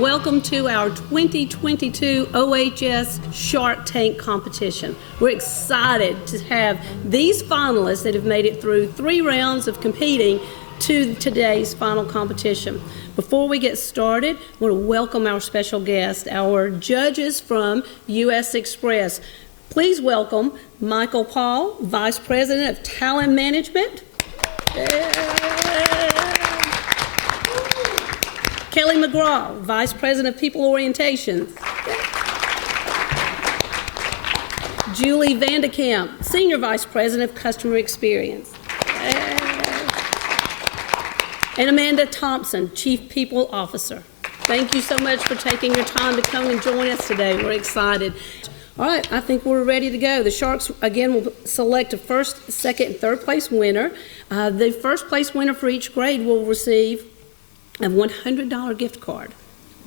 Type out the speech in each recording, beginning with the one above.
Welcome to our 2022 OHS Shark Tank competition. We're excited to have these finalists that have made it through 3 rounds of competing to today's final competition. Before we get started, I want to welcome our special guest, our judges from US Xpress. Please welcome Michael Paul, Vice President of Talent Management. Kelly McGraw, Vice President of People Orientation. Julie Vandekamp, Senior Vice President of Customer Experience. And Amanda Thompson, Chief People Officer. Thank you so much for taking your time to come and join us today. We're excited. All right, I think we're ready to go. The Sharks, again, will select a first, second, and third place winner. The first place winner for each grade will receive a $100 gift card.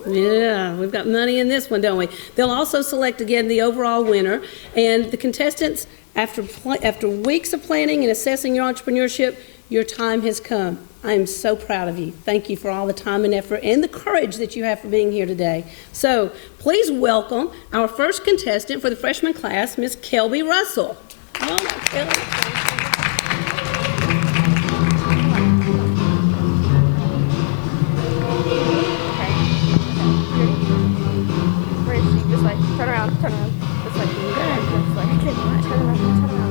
Yeah, we've got money in this one, don't we? They'll also select again the overall winner, and the contestants, after weeks of planning and assessing your entrepreneurship, your time has come. I am so proud of you. Thank you for all the time and effort and the courage that you have for being here today. So please welcome our first contestant for the freshman class, Miss Kelby Russell. Come on, Kelby. Turn around. Just like, turn around,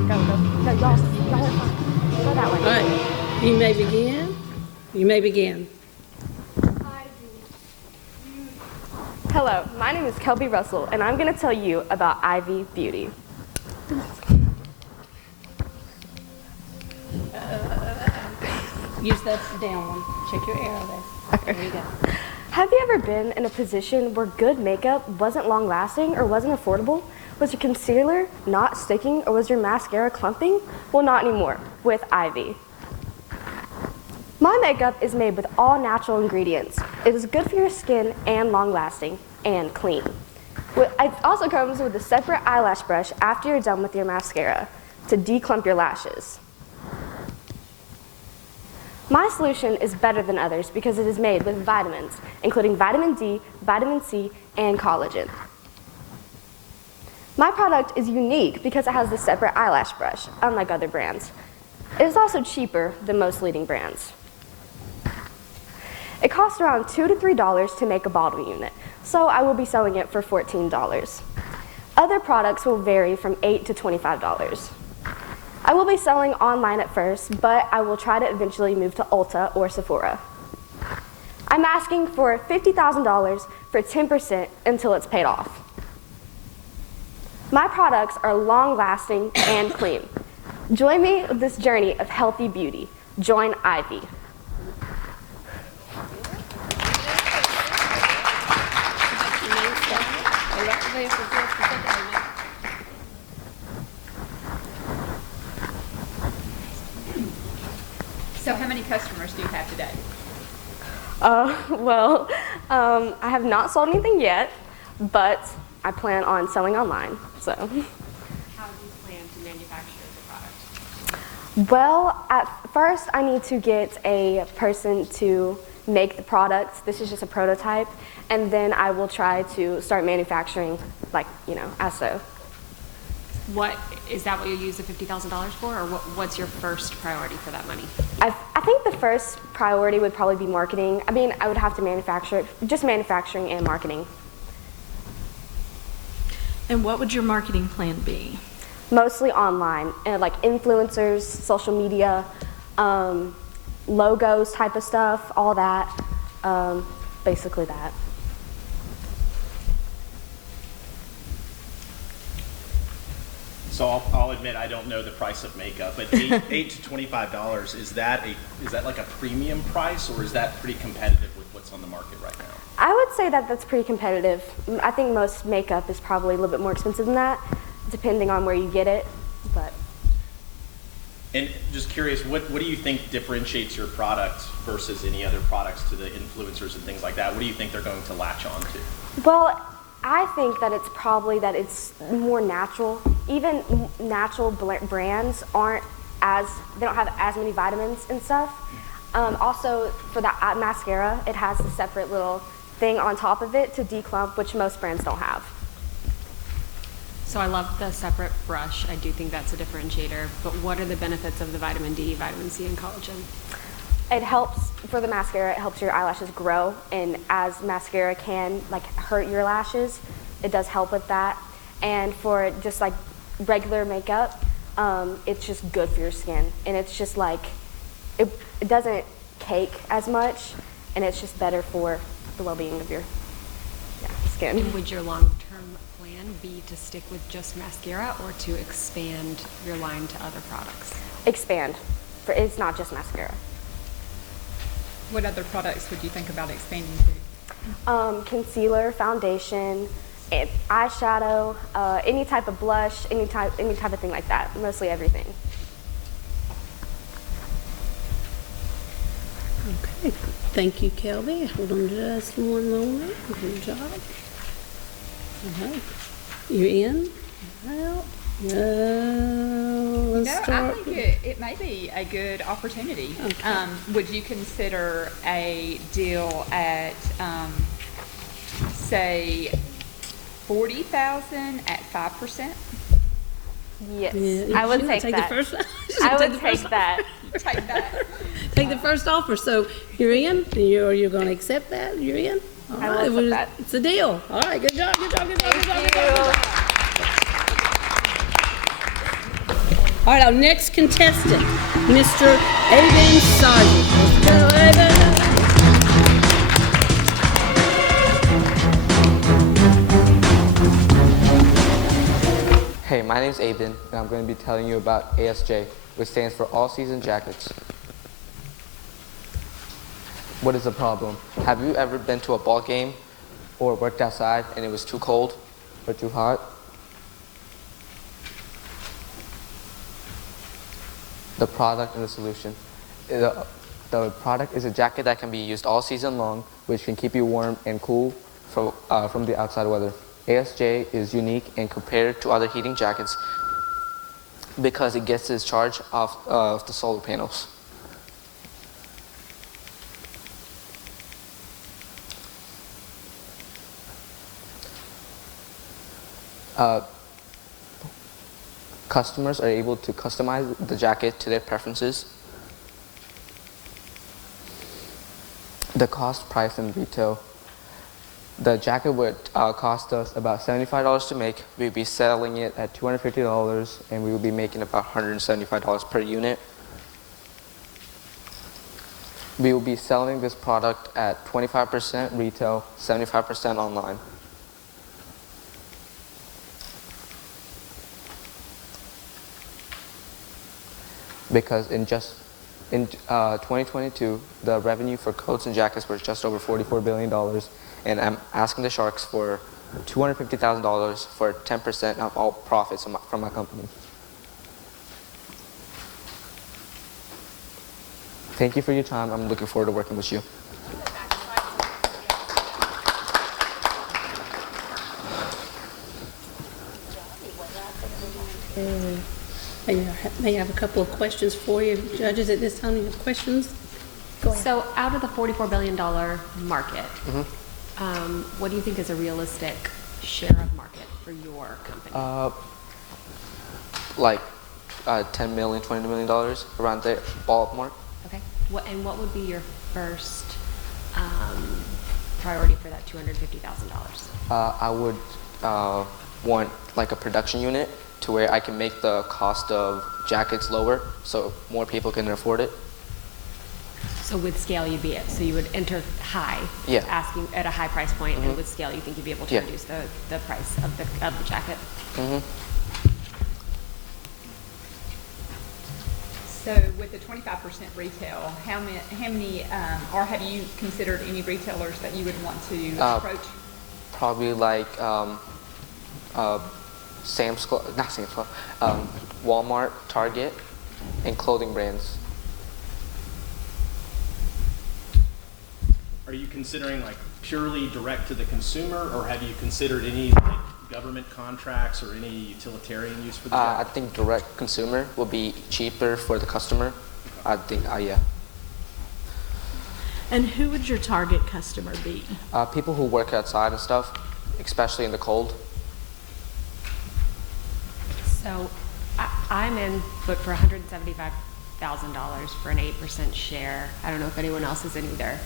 go. No, y'all are fine. Go that way. All right, you may begin. Hello, my name is Kelby Russell, and I'm going to tell you about Ivy Beauty. Use that down one. Check your arrow there. Okay. There you go. Have you ever been in a position where good makeup wasn't long-lasting or wasn't affordable? Was your concealer not sticking or was your mascara clumping? Well, not anymore with Ivy. My makeup is made with all natural ingredients. It is good for your skin and long-lasting and clean. It also comes with a separate eyelash brush after you're done with your mascara to declump your lashes. My solution is better than others because it is made with vitamins, including vitamin D, vitamin C, and collagen. My product is unique because it has the separate eyelash brush, unlike other brands. It is also cheaper than most leading brands. It costs around $2 to $3 to make a bottle unit, so I will be selling it for $14. Other products will vary from $8 to $25. I will be selling online at first, but I will try to eventually move to Ulta or Sephora. I'm asking for $50,000 for 10% until it's paid off. My products are long-lasting and clean. Join me with this journey of healthy beauty. Join Ivy. So how many customers do you have today? I have not sold anything yet, but I plan on selling online, so. How do you plan to manufacture the product? Well, at first I need to get a person to make the product. This is just a prototype, and then I will try to start manufacturing, as so. Is that what you use the $50,000 for, or what's your first priority for that money? I think the first priority would probably be marketing. I mean, I would have to manufacture it, just manufacturing and marketing. And what would your marketing plan be? Mostly online, like influencers, social media, logos type of stuff, all that, basically that. So I'll admit I don't know the price of makeup, but $8 to $25, is that like a premium price, or is that pretty competitive with what's on the market right now? I would say that that's pretty competitive. I think most makeup is probably a little bit more expensive than that, depending on where you get it. But. And just curious, what do you think differentiates your product versus any other products to the influencers and things like that? What do you think they're going to latch on to? Well, I think that it's probably that it's more natural. Even natural brands they don't have as many vitamins and stuff. Also, for that mascara, it has a separate little thing on top of it to declump, which most brands don't have. So I love the separate brush. I do think that's a differentiator. But what are the benefits of the vitamin D, vitamin C, and collagen? It helps for the mascara. It helps your eyelashes grow, and as mascara can like hurt your lashes, it does help with that. And for just like regular makeup, it's just good for your skin, and it's just like it doesn't cake as much, and it's just better for the well-being of your skin. And would your long-term plan be to stick with just mascara or to expand your line to other products? Expand. It's not just mascara. What other products would you think about expanding to? Concealer, foundation, eyeshadow, any type of blush, any type of thing like that. Mostly everything. Okay, thank you, Kelby. Hold on just one moment. Good job. You're in? Well, let's No, I start. think it may be a good opportunity. Okay. Would you consider a deal at, say, $40,000 at 5%? Yes, Yeah, I would you take take that. The first, I take would the take first- that. Take that. Take the first offer. So you're in? You're going to accept that? You're in? All I will right, accept that. It's a deal. All right, good job, good job, good job, good job, Thank good job, you. good job. All right, our next contestant, Mr. Aiden Sargent. Let's go, Aiden. Hey, my name is Aiden, and I'm going to be telling you about ASJ, which stands for All Season Jackets. What is the problem? Have you ever been to a ball game or worked outside and it was too cold or too hot? The product and the solution. The product is a jacket that can be used all season long, which can keep you warm and cool from the outside weather. ASJ is unique and compared to other heating jackets because it gets its charge off of the solar panels. Customers are able to customize the jacket to their preferences. The cost, price, and retail. The jacket would cost us about $75 to make. We'd be selling it at $250, and we would be making about $175 per unit. We will be selling this product at 25% retail, 75% online. Because in 2022, the revenue for coats and jackets was just over $44 billion, and I'm asking the Sharks for $250,000 for 10% of all profits from my company. Thank you for your time. I'm looking forward to working with you. May I have a couple of questions for you, judges, at this time? You have questions? Go ahead. So out of the $44 billion market, what do you think is a realistic share of market for your company? Like $10 million, $20 million, around there, ballpark. Okay. What would be your first priority for that $250,000? I would want like a production unit to where I can make the cost of jackets lower so more people can afford it. So with scale, you'd be so you would enter high, Yeah. asking at a high price point, and with scale, you think you'd be able to Yeah. reduce the price of the jacket. So with the 25% retail, how many, or have you considered any retailers that you would want to approach? Probably like Sam's Club, not Sam's Club, Walmart, Target, and clothing brands. Are you considering like purely direct to the consumer, or have you considered any like, government contracts or any utilitarian use for the I jacket? think direct consumer will be cheaper for the customer. I think, yeah. And who would your target customer be? People who work outside and stuff, especially in the cold. So I'm in book for $175,000 for an 8% share. I don't know if anyone else is in either.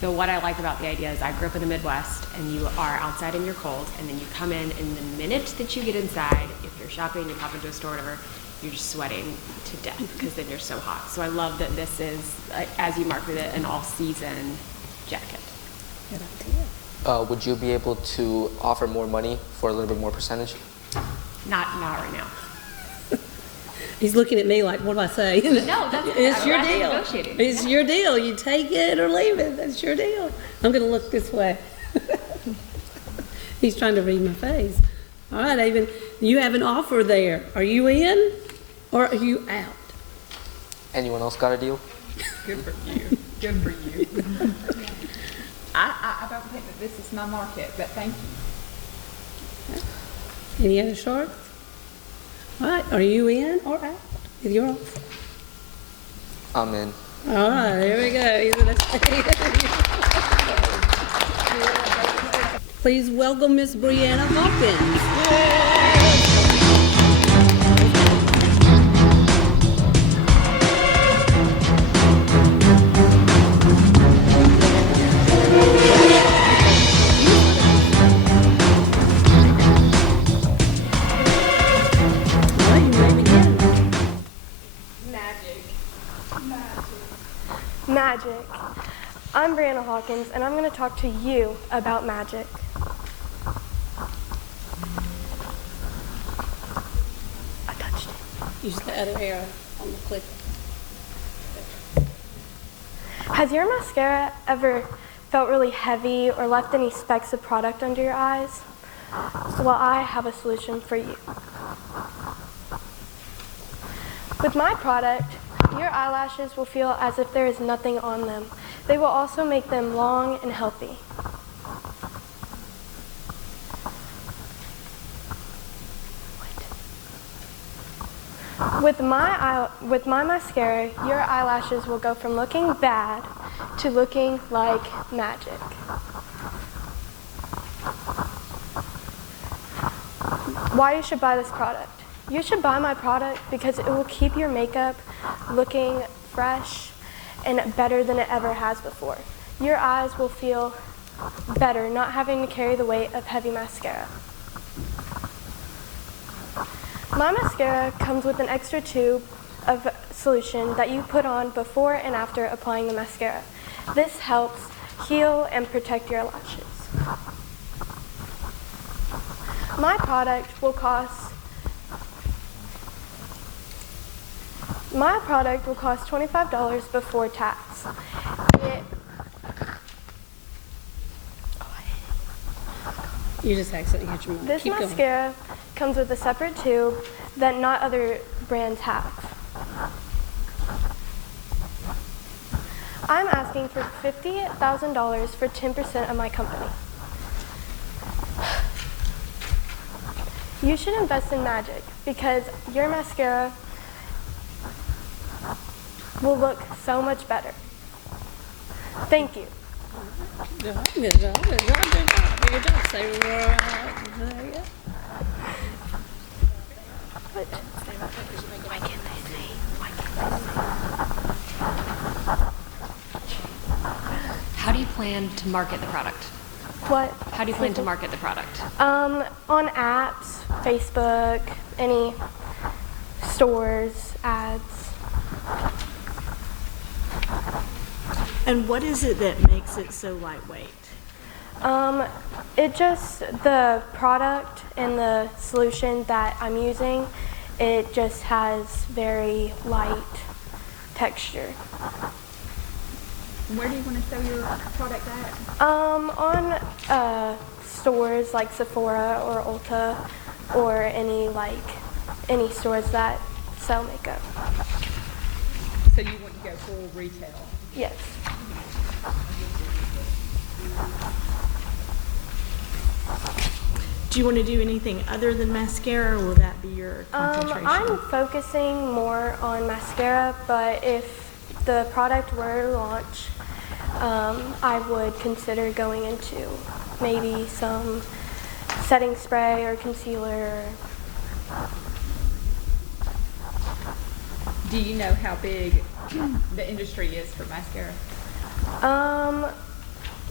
But what I like about the idea is I grew up in the Midwest, and you are outside and you're cold, and then you come in, and the minute that you get inside, if you're shopping, you pop into a store or whatever, you're just sweating to death because then you're so hot. So I love that this is, as you market it, an all-season jacket. Would you be able to offer more money for a little bit more percentage? Not right now. He's looking at me like, what do I say? No, that's It's your I'm deal. negotiating. It's your deal. You take it or leave it. That's your deal. I'm going to look this way. He's trying to read my face. All right, Avon, you have an offer there. Are you in or are you out? Anyone else got a deal? Good for you. Good for you. I don't think that this is my market, but thank you. Any other sharks? All right, are you in or out with your offer? I'm in. All right, here we go. Please welcome Miss Brianna Hawkins. All right, you may begin. Magic. I'm Brianna Hawkins, and I'm going to talk to you about magic. I touched it. Use the other arrow on the clip. Has your mascara ever felt really heavy or left any specks of product under your eyes? Well, I have a solution for you. With my product, your eyelashes will feel as if there is nothing on them. They will also make them long and healthy. With my mascara, your eyelashes will go from looking bad to looking like magic. Why you should buy this product? You should buy my product because it will keep your makeup looking fresh and better than it ever has before. Your eyes will feel better not having to carry the weight of heavy mascara. My mascara comes with an extra tube of solution that you put on before and after applying the mascara. This helps heal and protect your lashes. My product will cost $25 before tax. You just accidentally hit your mic. This Keep going. mascara comes with a separate tube that not other brands have. I'm asking for $50,000 for 10% of my company. You should invest in magic because your mascara will look so much better. Thank you. Good job, good job, good job, good job. Good job. Say right. There you go. How do you plan to market the product? What? How do you plan to market the product? On apps, Facebook, any stores, ads. And what is it that makes it so lightweight? The product and the solution that I'm using, it just has very light texture. Where do you want to sell your product at? On stores like Sephora or Ulta or any stores that sell makeup. So you want to go full retail? Yes. Do you want to do anything other than mascara, or will that be your concentration? I'm focusing more on mascara, but if the product were to launch, I would consider going into maybe some setting spray or concealer. Do you know how big the industry is for mascara?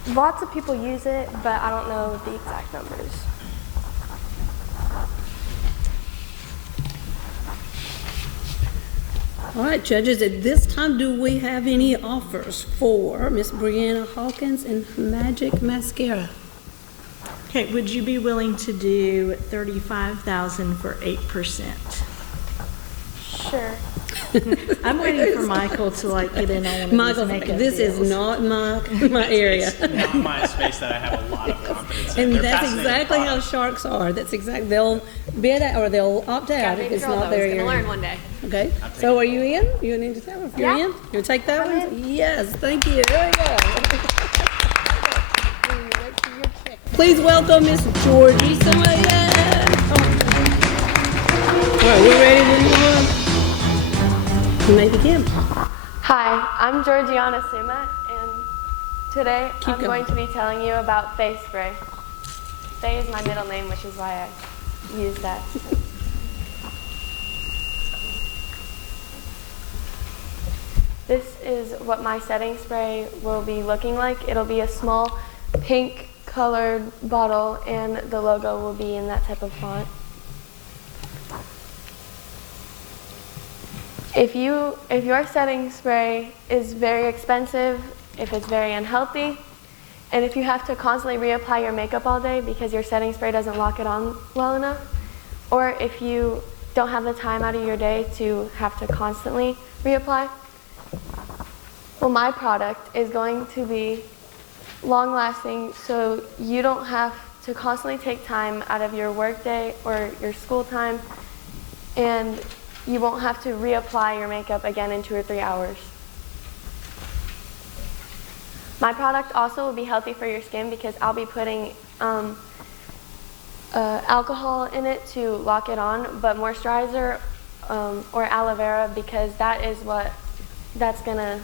Lots of people use it, but I don't know the exact numbers. All right, judges, at this time, do we have any offers for Miss Brianna Hawkins and Magic Mascara? Okay, would you be willing to do $35,000 for 8%? Sure. I'm waiting for Michael to like get in on one of Michael, these makeup this deals. is not my area. It's not my space that I have a lot of confidence in. And They're that's fascinating exactly how products. sharks are. That's exactly, they'll bid out or they'll opt out if it's not their area. learn one day. Okay, so are you in? You need to tell if you're Yeah. in? You'll take that I'm one? Yes, thank you. There we go. Please welcome Miss Georgie Somalia. All right, we're ready when you are. You may begin. Hi, I'm Georgiana Suma, and today Keep I'm going. going to be telling you about face spray. Faye is my middle name, which is why I use that. This is what my setting spray will be looking like. It'll be a small pink colored bottle, and the logo will be in that type of font. If your setting spray is very expensive, if it's very unhealthy, and if you have to constantly reapply your makeup all day because your setting spray doesn't lock it on well enough, or if you don't have the time out of your day to have to constantly reapply, well, my product is going to be long-lasting, so you don't have to constantly take time out of your work day or your school time, and you won't have to reapply your makeup again in 2 or 3 hours. My product also will be healthy for your skin because I'll be putting alcohol in it to lock it on, but moisturizer or aloe vera, because that's gonna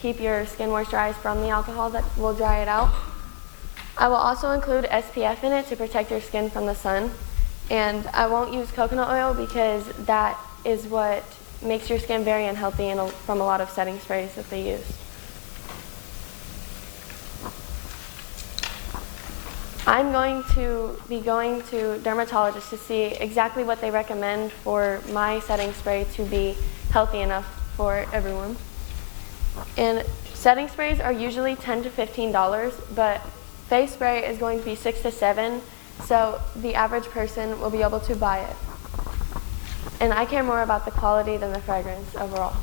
keep your skin moisturized from the alcohol that will dry it out. I will also include SPF in it to protect your skin from the sun, and I won't use coconut oil because that is what makes your skin very unhealthy from a lot of setting sprays that they use. I'm going to be going to dermatologists to see exactly what they recommend for my setting spray to be healthy enough for everyone. And setting sprays are usually $10 to $15, but face spray is going to be $6 to $7, so the average person will be able to buy it. And I care more about the quality than the fragrance overall.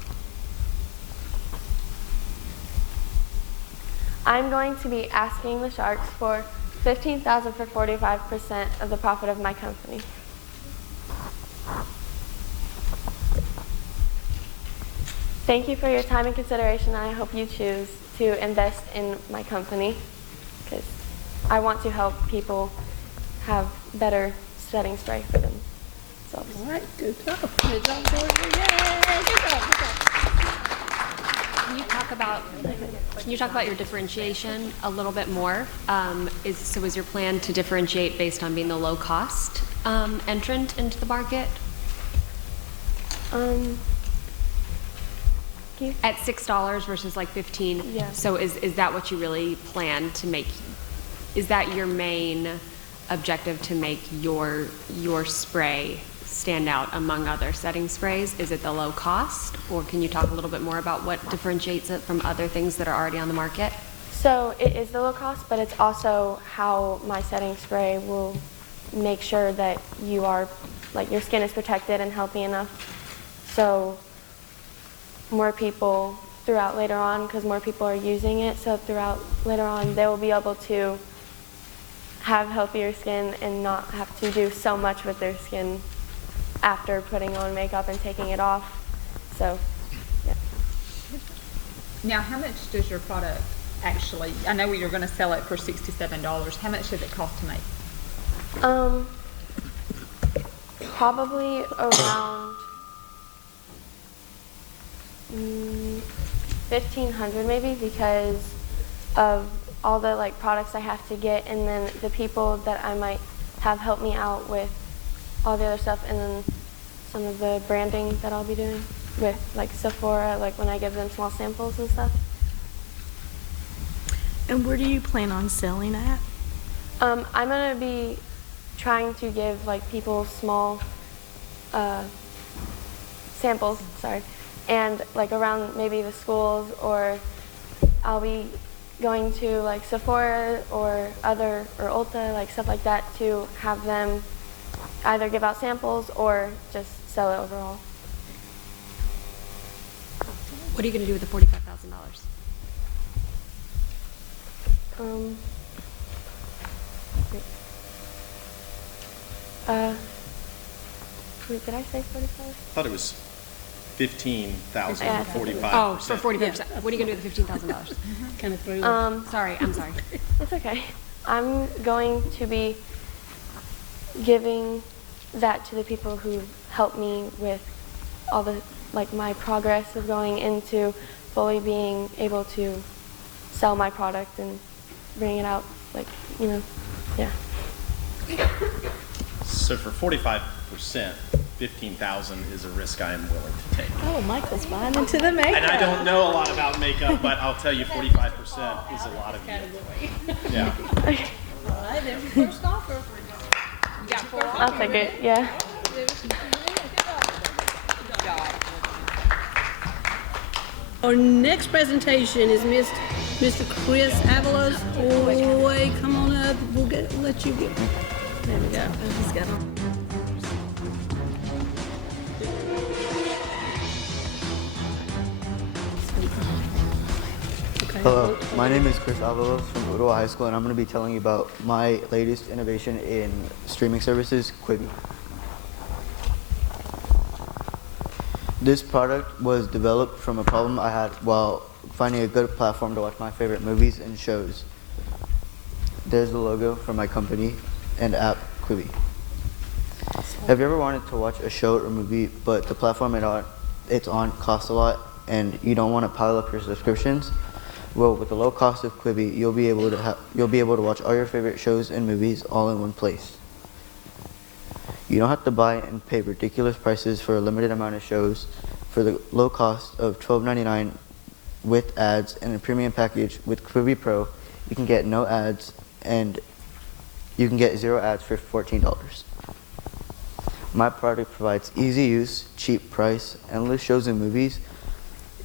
I'm going to be asking the sharks for $15,000 for 45% of the profit of my company. Thank you for your time and consideration. I hope you choose to invest in my company because I want to help people have better setting spray for themselves. All right, good job. Good job, Georgie. Yay, good job, good job. Can you talk about your differentiation a little bit more? Is your plan to differentiate based on being the low cost entrant into the market? At $6 versus like $15. Yeah. So is that what you really plan to make? Is that your main objective, to make your spray stand out among other setting sprays? Is it the low cost, or can you talk a little bit more about what differentiates it from other things that are already on the market? So it is the low cost, but it's also how my setting spray will make sure that your skin is protected and healthy enough. So more people throughout later on, because more people are using it, so throughout later on they will be able to have healthier skin and not have to do so much with their skin after putting on makeup and taking it off. So, yeah. Now, how much does your product actually, I know you're going to sell it for $6 to $7, how much does it cost to make? Probably around 1,500 maybe, because of all the like products I have to get, and then the people that I might have help me out with all the other stuff, and then some of the branding that I'll be doing with like Sephora, like when I give them small samples and stuff. And where do you plan on selling at? I'm gonna be trying to give like people small samples, and like around maybe the schools, or I'll be going to like Sephora or Ulta, like stuff like that, to have them either give out samples or just sell it overall. What are you going to do with the $45,000? Wait, did I say 45? I thought it was 15,000 Yeah, for 45%. Oh, for 45%. What are you going to do with the $15,000? Kind of through. Sorry, I'm sorry. It's okay. I'm going to be giving that to the people who helped me with all the, like, my progress of going into fully being able to sell my product and bring it out, like, you know, yeah. So for 45%, 15,000 is a risk I am willing to take. Oh, Michael's buying into the makeup. And I don't know a lot about makeup, but I'll tell you 45% is a lot of yield. Yeah. All right, there's your first offer. You got 4 I'll take it, yeah. Good job. Our next presentation is Mr. Chris Avalos. Boy, come on up. We'll let you get. There we go. He's got them. Okay. Hello, my name is Chris Avalos from Ottawa High School, and I'm going to be telling you about my latest innovation in streaming services, Quibi. This product was developed from a problem I had while finding a good platform to watch my favorite movies and shows. There's the logo for my company and app, Quibi. Have you ever wanted to watch a show or movie, but the platform it's on costs a lot, and you don't want to pile up your subscriptions? Well, with the low cost of Quibi, you'll be able to watch all your favorite shows and movies all in one place. You don't have to buy and pay ridiculous prices for a limited amount of shows. For the low cost of $12.99 with ads and a premium package with Quibi Pro, you can get no ads, and you can get 0 ads for $14. My product provides easy use, cheap price, endless shows and movies.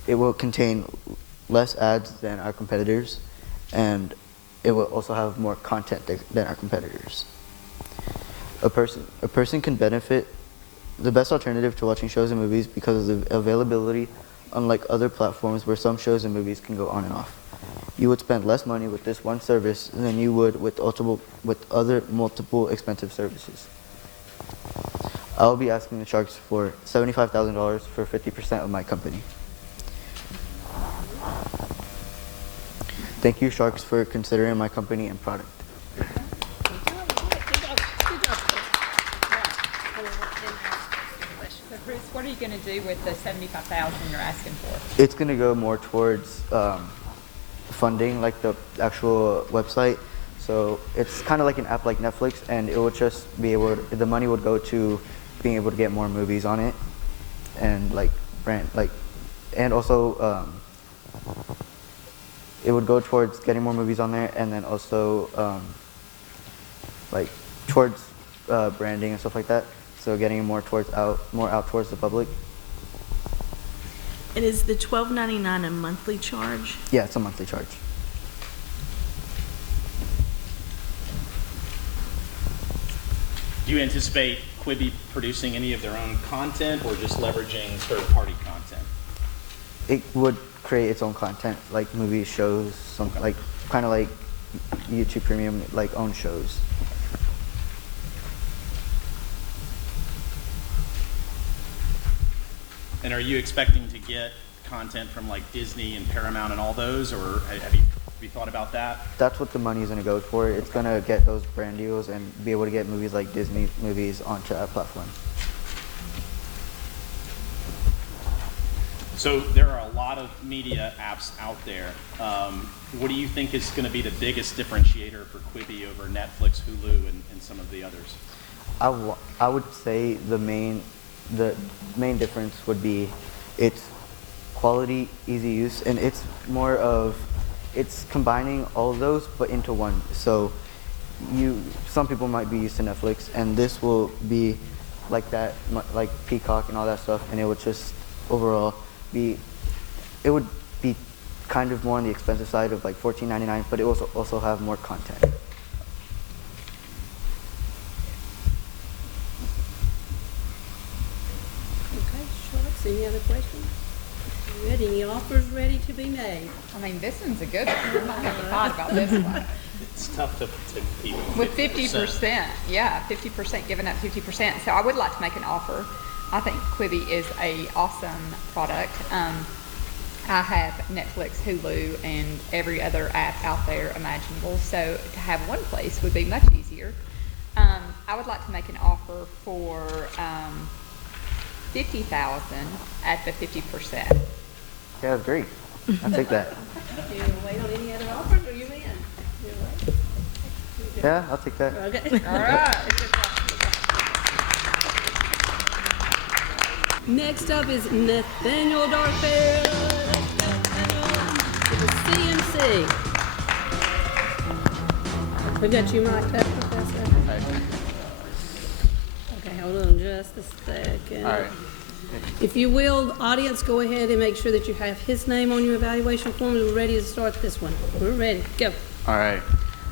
It will contain less ads than our competitors, and it will also have more content than our competitors. A person can benefit the best alternative to watching shows and movies because of the availability, unlike other platforms where some shows and movies can go on and off. You would spend less money with this one service than you would with other multiple expensive services. I will be asking the Sharks for $75,000 for 50% of my company. Thank you, Sharks, for considering my company and product. So Chris, what are you going to do with the $75,000 you're asking for? It's going to go more towards funding, like the actual website. So it's kind of like an app like Netflix, and it would just be able to, the money would go to being able to get more movies on it, and like and also it would go towards getting more movies on there, and then also like towards branding and stuff like that. So getting more out towards the public. And is the $12.99 a monthly charge? Yeah, it's a monthly charge. Do you anticipate Quibi producing any of their own content or just leveraging third-party content? It would create its own content, like movies, shows, something like kind of like YouTube Premium, like own shows. And are you expecting to get content from like Disney and Paramount and all those, or have you you thought about that? That's what the money is going to go for. It's going to get those brand deals and be able to get movies like Disney movies onto our platform. So there are a lot of media apps out there. What do you think is going to be the biggest differentiator for Quibi over Netflix, Hulu, and some of the others? I would say the main difference would be its quality, easy use, and it's more of it's combining all of those but into one. So some people might be used to Netflix, and this will be like that, like Peacock and all that stuff, and it would just overall it would be kind of more on the expensive side of like $14.99, but it will also have more content. Okay, Sharks, any other questions? Ready? Any offers ready to be made? I mean, this one's a good one. I'm not gonna thought about this one. It's tough to compete With 50%, yeah, 50%, giving up 50%. So I would like to make an offer. I think Quibi is a awesome product. I have Netflix, Hulu, and every other app out there imaginable. So to have one place would be much easier. I would like to make an offer for $50,000 at the 50%. Yeah, that's great. I'll take that. Do you wait on any other offers, or you in? Yeah, I'll take that. Okay. All right. Next up is Nathaniel Darfield with the CMC. We got you mic'd up, Professor. Okay, hold on just a second. All right. If you will, audience, go ahead and make sure that you have his name on your evaluation form, and we're ready to start this one. We're ready. Go. All right.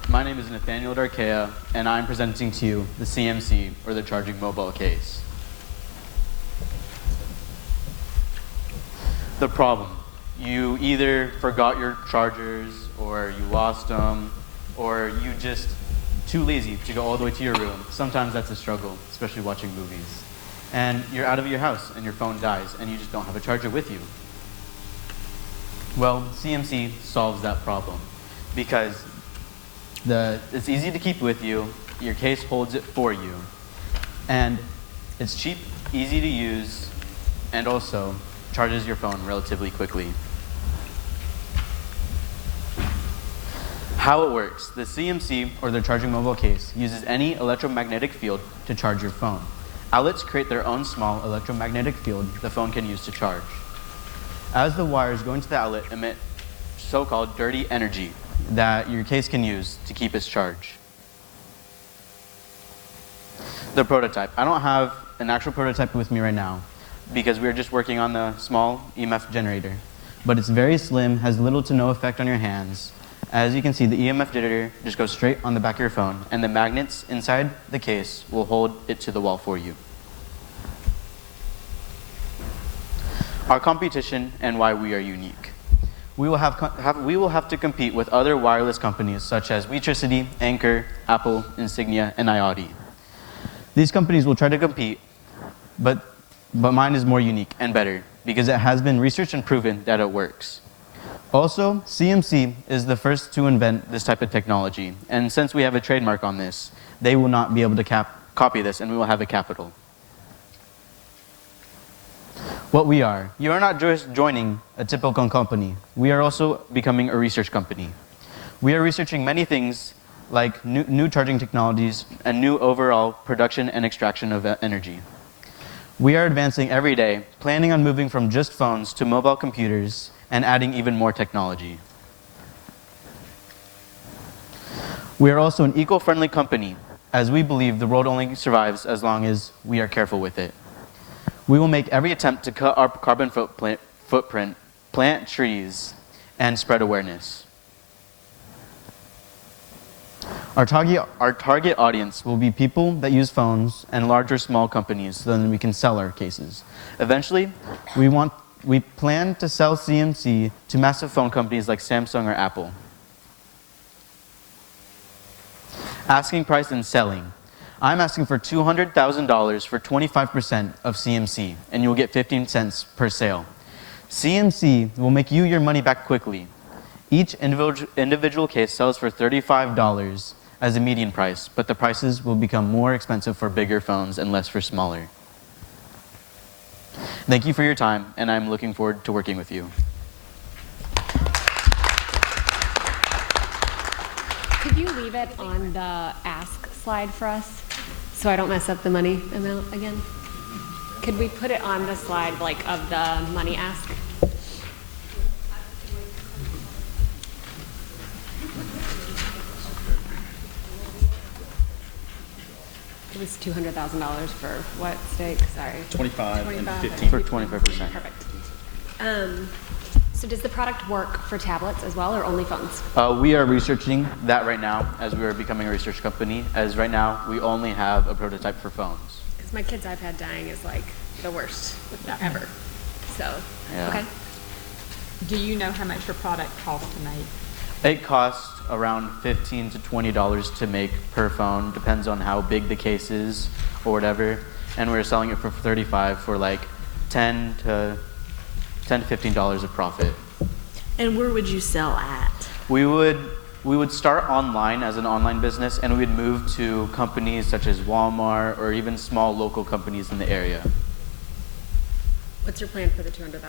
My name is Nathaniel Darkea, and I'm presenting to you the CMC, or the Charging Mobile Case. The problem: you either forgot your chargers, or you lost them, or you just too lazy to go all the way to your room. Sometimes that's a struggle, especially watching movies. And you're out of your house and your phone dies and you just don't have a charger with you. Well, CMC solves that problem because it's easy to keep with you, your case holds it for you, and it's cheap, easy to use, and also charges your phone relatively quickly. How it works: the CMC, or the Charging Mobile Case, uses any electromagnetic field to charge your phone. Outlets create their own small electromagnetic field the phone can use to charge. As the wires going to the outlet emit so-called dirty energy that your case can use to keep its charge. The prototype. I don't have an actual prototype with me right now because we're just working on the small EMF generator. But it's very slim, has little to no effect on your hands. As you can see, the EMF generator just goes straight on the back of your phone, and the magnets inside the case will hold it to the wall for you. Our competition and why we are unique. We will have to compete with other wireless companies such as Wetricity, Anchor, Apple, Insignia, and IoT. These companies will try to compete, but mine is more unique and better because it has been researched and proven that it works. Also, CMC is the first to invent this type of technology, and since we have a trademark on this, they will not be able to copy this, and we will have a capital. What we are: you are not just joining a typical company. We are also becoming a research company. We are researching many things like new charging technologies and new overall production and extraction of energy. We are advancing every day, planning on moving from just phones to mobile computers and adding even more technology. We are also an eco-friendly company, as we believe the world only survives as long as we are careful with it. We will make every attempt to cut our carbon footprint, plant trees, and spread awareness. Our target audience will be people that use phones and large or small companies, so then we can sell our cases. Eventually, we plan to sell CMC to massive phone companies like Samsung or Apple. Asking price and selling. I'm asking for $200,000 for 25% of CMC, and you'll get 15 cents per sale. CMC will make you your money back quickly. Each individual case sells for $35 as a median price, but the prices will become more expensive for bigger phones and less for smaller. Thank you for your time, and I'm looking forward to working with you. Could you leave it on the ask slide for us so I don't mess up the money amount again? Could we put it on the slide like of the money ask? It was $200,000 for what stake? Sorry. 25 and 25. 15. For 25%. Perfect. So does the product work for tablets as well or only phones? We are researching that right now as we are becoming a research company, as right now we only have a prototype for phones. Because my kid's iPad dying is like the worst ever. So, Yeah. okay. Do you know how much your product costs to make? It costs around $15 to $20 to make per phone, depends on how big the case is or whatever. And we're selling it for $35 for like $10 to $15 of profit. And where would you sell at? We would start online as an online business, and we'd move to companies such as Walmart or even small local companies in the area. What's your plan for the $200,000?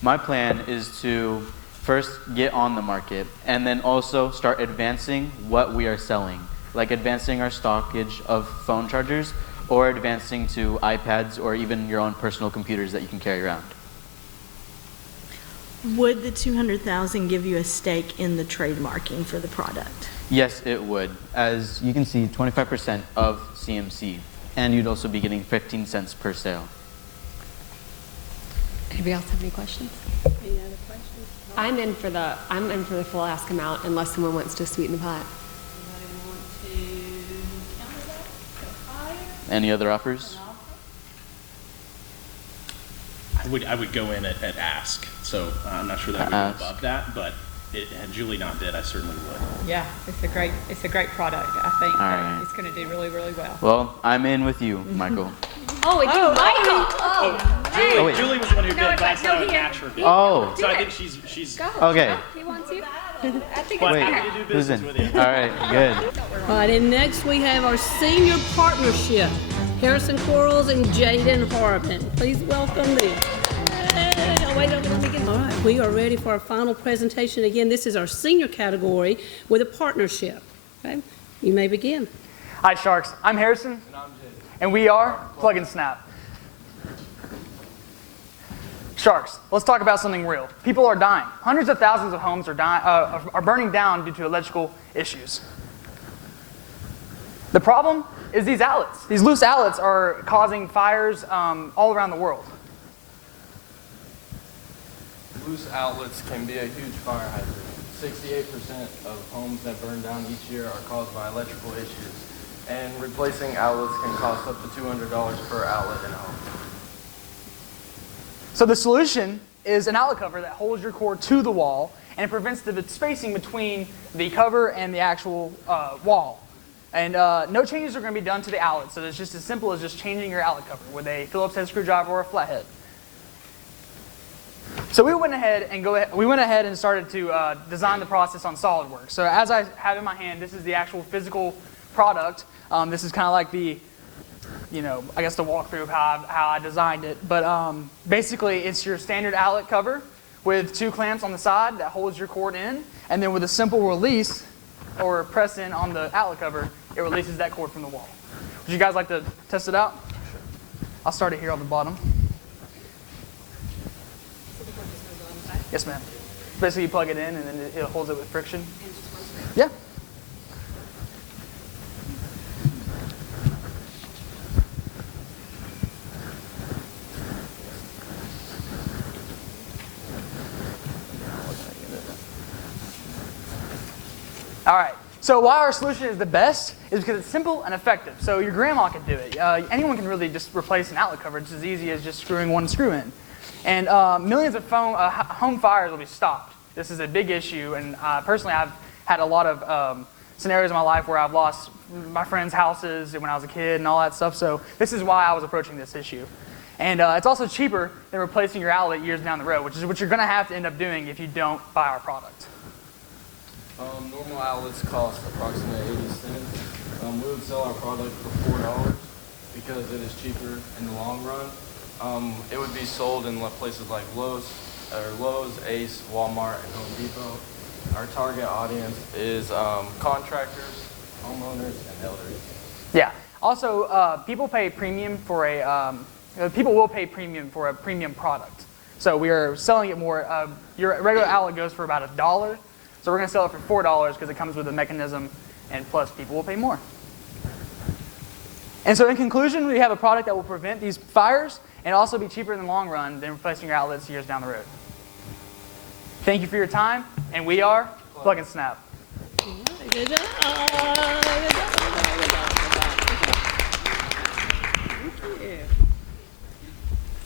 My plan is to first get on the market and then also start advancing what we are selling, like advancing our stockage of phone chargers or advancing to iPads or even your own personal computers that you can carry around. Would the $200,000 give you a stake in the trademarking for the product? Yes, it would. As you can see, 25% of CMC, and you'd also be getting 15 cents per sale. Anybody else have any questions? Any other questions? I'm in for the full ask amount unless someone wants to sweeten the pot. Any other offers? I would go in at ask, so I'm not sure that I would Ask. go above that, but had Julie not bid, I certainly would. Yeah, it's a great product. I think All right. it's going to do really, really well. Well, I'm in with you, Michael. Oh, it's you, Michael! Oh, wait. Julie was the one who bid, but I said I would match her bid. Oh, So I think she's. okay. He wants you? But Wait, happy to do who's business in? with you. All right, good. All right, and next we have our senior partnership, Harrison Quarles and Jaden Harbin. Please welcome them. Hey, oh, wait, let me get. All right, we are ready for our final presentation. Again, this is our senior category with a partnership. Okay, you may begin. Hi, Sharks. I'm Harrison. And I'm Jay. And we are Plug and Snap. Sharks, let's talk about something real. People are dying. Hundreds of thousands of homes are burning down due to electrical issues. The problem is these outlets. These loose outlets are causing fires all around the world. Loose outlets can be a huge fire hazard. 68% of homes that burn down each year are caused by electrical issues, and replacing outlets can cost up to $200 per outlet in a home. So the solution is an outlet cover that holds your cord to the wall and it prevents the spacing between the cover and the actual wall. And no changes are going to be done to the outlet, so it's just as simple as just changing your outlet cover with a Phillips head screwdriver or a flathead. So we went ahead and started to design the process on SolidWorks. So as I have in my hand, this is the actual physical product. This is kind of like the, I guess the walkthrough of how I designed it. But basically, it's your standard outlet cover with two clamps on the side that holds your cord in, and then with a simple release or press in on the outlet cover, it releases that cord from the wall. Would you guys like to test it out? I'll start it here on the bottom. Yes, ma'am. Basically, you plug it in, and then it holds it with friction. Yeah. All right. So why our solution is the best is because it's simple and effective. So your grandma can do it. Anyone can really just replace an outlet cover. It's as easy as just screwing one screw in. And millions of home fires will be stopped. This is a big issue, and personally I've had a lot of scenarios in my life where I've lost my friends' houses when I was a kid and all that stuff, so this is why I was approaching this issue. And it's also cheaper than replacing your outlet years down the road, which is what you're going to have to end up doing if you don't buy our product. Normal outlets cost approximately 80 cents. We would sell our product for $4 because it is cheaper in the long run. It would be sold in places like Lowe's, Ace, Walmart, and Home Depot. Our target audience is contractors, homeowners, and elders. Yeah. Also, people pay premium for people will pay premium for a premium product. So we are selling it more. Your regular outlet goes for about $1. So we're going to sell it for $4 because it comes with a mechanism, and plus people will pay more. And so in conclusion, we have a product that will prevent these fires and also be cheaper in the long run than replacing your outlets years down the road. Thank you for your time, and we are Plug and Snap. Good job. Thank you.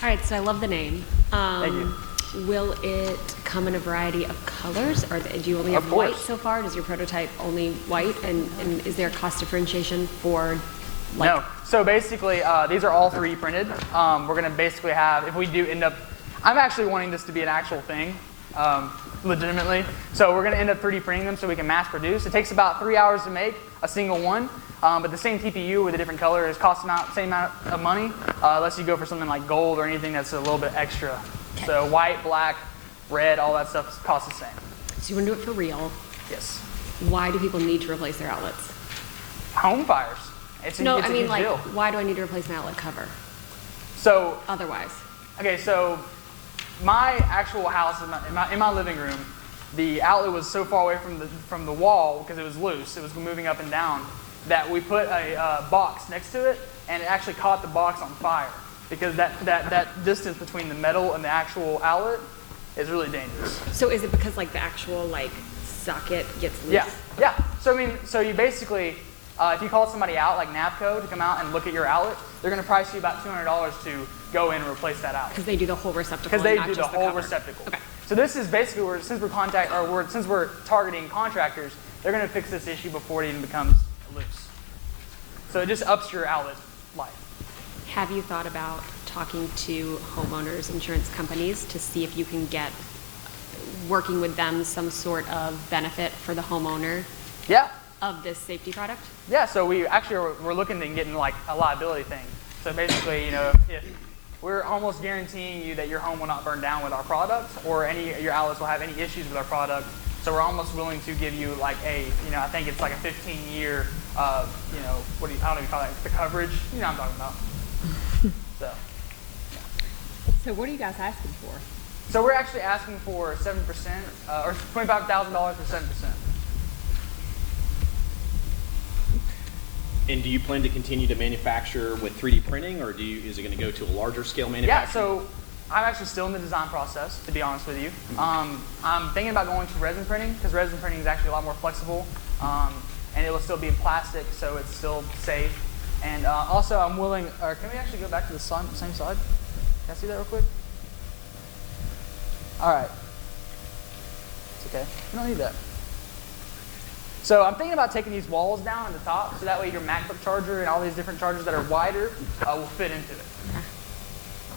All right, so I love the name. Thank you. Will it come in a variety of colors, or do you only have white so far? Does your prototype only white, and is there a cost differentiation for? No. So basically, these are all 3D printed. We're going to basically have, if we do end up, I'm actually wanting this to be an actual thing, legitimately. So we're going to end up 3D printing them so we can mass produce. It takes about 3 hours to make a single one, but the same TPU with a different color is costing the same amount of money, unless you go for something like gold or anything that's a little bit extra. Okay. So white, black, red, all that stuff costs the same. So you want to do it for real? Yes. Why do people need to replace their outlets? Home fires. It's a huge deal. Why do I need to replace my outlet cover? So otherwise. Okay, so my actual house in my living room, the outlet was so far away from the wall because it was loose, it was moving up and down, that we put a box next to it, and it actually caught the box on fire because that distance between the metal and the actual outlet is really dangerous. So is it because like the actual socket gets loose? Yeah. So so you basically. If you call somebody out, like NAPCO, to come out and look at your outlet, they're going to price you about $200 to go in and replace that outlet. Because they do the whole receptacle. Because they do the whole receptacle. Okay. So this is basically since we're targeting contractors, they're going to fix this issue before it even becomes loose. So it just ups your outlet life. Have you thought about talking to homeowners, insurance companies, to see if you can get working with them some sort of benefit for the homeowner? Yeah. Of this safety product? Yeah, so we're looking to get in like a liability thing. So basically, if we're almost guaranteeing you that your home will not burn down with our product, or any of your outlets will have any issues with our product. So we're almost willing to give you like I think it's like a 15-year, I don't know if you call that, the coverage. You know what I'm talking about. So what are you guys asking for? So we're actually asking for 7%, or $25,000 for 7%. And do you plan to continue to manufacture with 3D printing, or is it going to go to a larger scale manufacturing? Yeah, so I'm actually still in the design process, to be honest with you. I'm thinking about going to resin printing, because resin printing is actually a lot more flexible, and it will still be in plastic, so it's still safe. And also, I'm willing, or can we actually go back to the same side? Can I see that real quick? All right. It's okay. We don't need that. So I'm thinking about taking these walls down at the top, so that way your MacBook charger and all these different chargers that are wider will fit into it.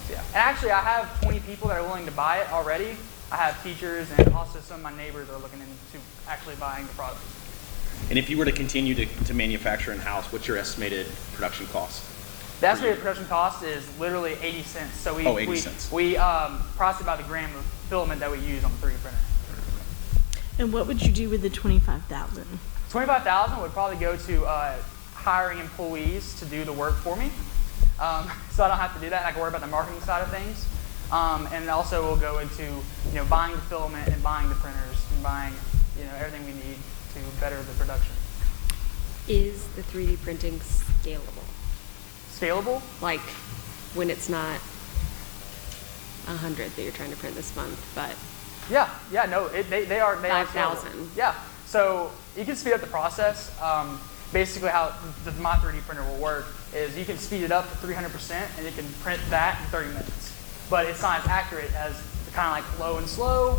So, yeah. And actually, I have 20 people that are willing to buy it already. I have teachers, and also some of my neighbors are looking into actually buying the product. And if you were to continue to manufacture in-house, what's your estimated production cost? The estimated production cost is literally 80 cents. So we 80 cents. We price it by the gram of filament that we use on the 3D printer. And what would you do with the $25,000? $25,000 would probably go to hiring employees to do the work for me, so I don't have to do that, and I can worry about the marketing side of things. And also we'll go into buying the filament and buying the printers and buying everything we need to better the production. Is the 3D printing scalable? Scalable? Like when it's not 100 that you're trying to print this month, but Yeah, no, they are 5,000. Yeah, so you can speed up the process. Basically, how my 3D printer will work is you can speed it up to 300%, and you can print that in 30 minutes. But it's not as accurate as kind of like low and slow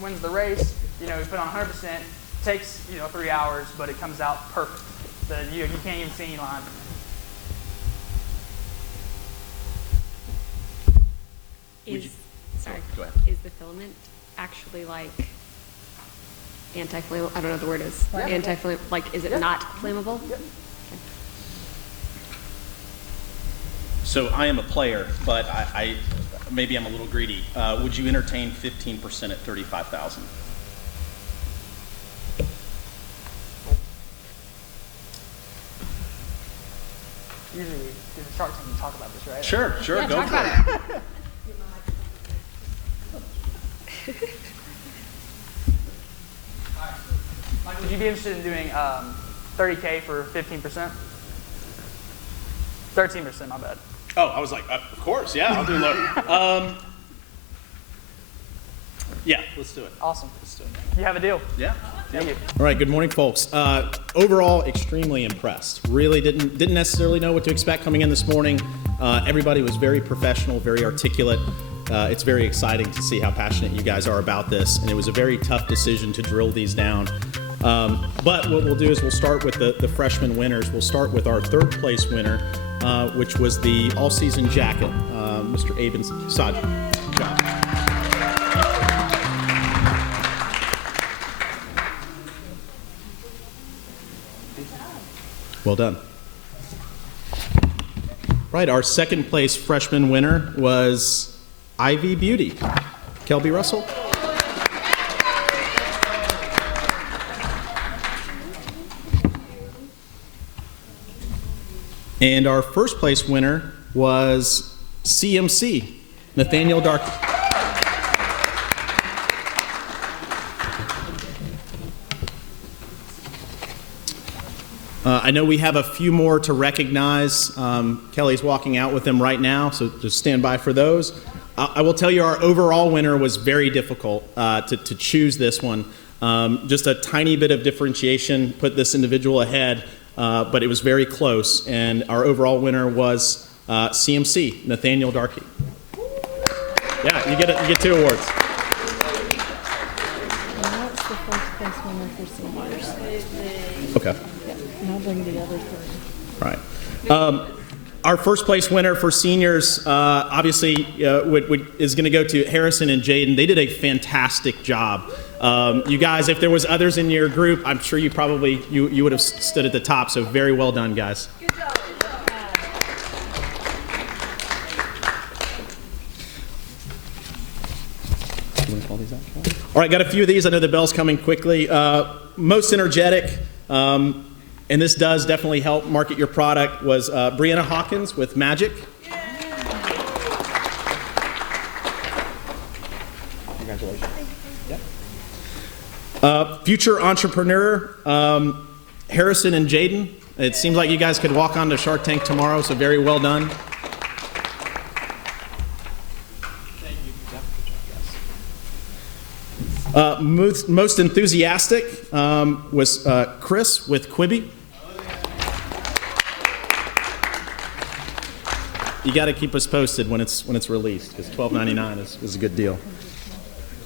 wins the race. You put on 100%, takes 3 hours, but it comes out perfect. You can't even see any lines. Sorry. Go ahead. Is the filament actually like anti-flammable, I don't know what the word is. Anti-flammable, like, is it not flammable? So I am a player, but I maybe I'm a little greedy. Would you entertain 15% at 35,000? Usually we do the Shark Tank and talk about this, right? Sure, Yeah, go talk for about it. Mike, would you be interested in doing 30K for 15%? 13%, my bad. Oh, I was like, of course, yeah, I'll do lower. Yeah, let's do it. Awesome. Let's do it. You have a deal. Yeah. Thank you. All right, good morning, folks. Overall, extremely impressed. Really didn't necessarily know what to expect coming in this morning. Everybody was very professional, very articulate. It's very exciting to see how passionate you guys are about this, and it was a very tough decision to drill these down. But what we'll do is we'll start with the freshman winners. We'll start with our third place winner, which was the all-season jacket, Mr. Aben Sajid. Good job. Well done. Right, our second place freshman winner was Ivy Beauty. Kelby Russell. And our first place winner was CMC, Nathaniel Dark. I know we have a few more to recognize. Kelly's walking out with them right now, so just stand by for those. I will tell you our overall winner was very difficult to choose this one. Just a tiny bit of differentiation put this individual ahead, but it was very close, and our overall winner was CMC, Nathaniel Darkey. Yeah, you get 2 awards. And that's the first place winner for seniors. Okay. And I'll bring the other 3. Right. Our first place winner for seniors, obviously, is going to go to Harrison and Jaden. They did a fantastic job. You guys, if there was others in your group, I'm sure you probably you would have stood at the top. So very well done, guys. Good job. You want to call these out? All right, got a few of these. I know the bell's coming quickly. Most energetic. And this does definitely help market your product, was Brianna Hawkins with Magic. Congratulations. Yep. Future entrepreneur, Harrison and Jaden. It seems like you guys could walk on to Shark Tank tomorrow, so very well done. Most enthusiastic was Chris with Quibi. You got to keep us posted when it's released, because $12.99 is a good deal.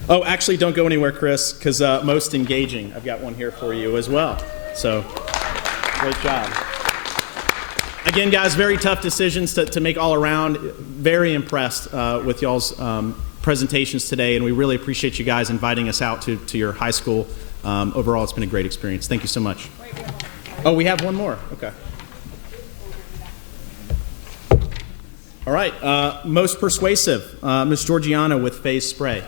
Oh, actually, don't go anywhere, Chris, because most engaging. I've got one here for you as well. So, great job. Again, guys, very tough decisions to make all around. Very impressed with y'all's presentations today, and we really appreciate you guys inviting us out to your high school. Overall, it's been a great experience. Thank you so much. Oh, we have one more. Okay. All right, most persuasive, Ms. Georgiana with Phase Spray.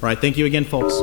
All right, thank you again, folks.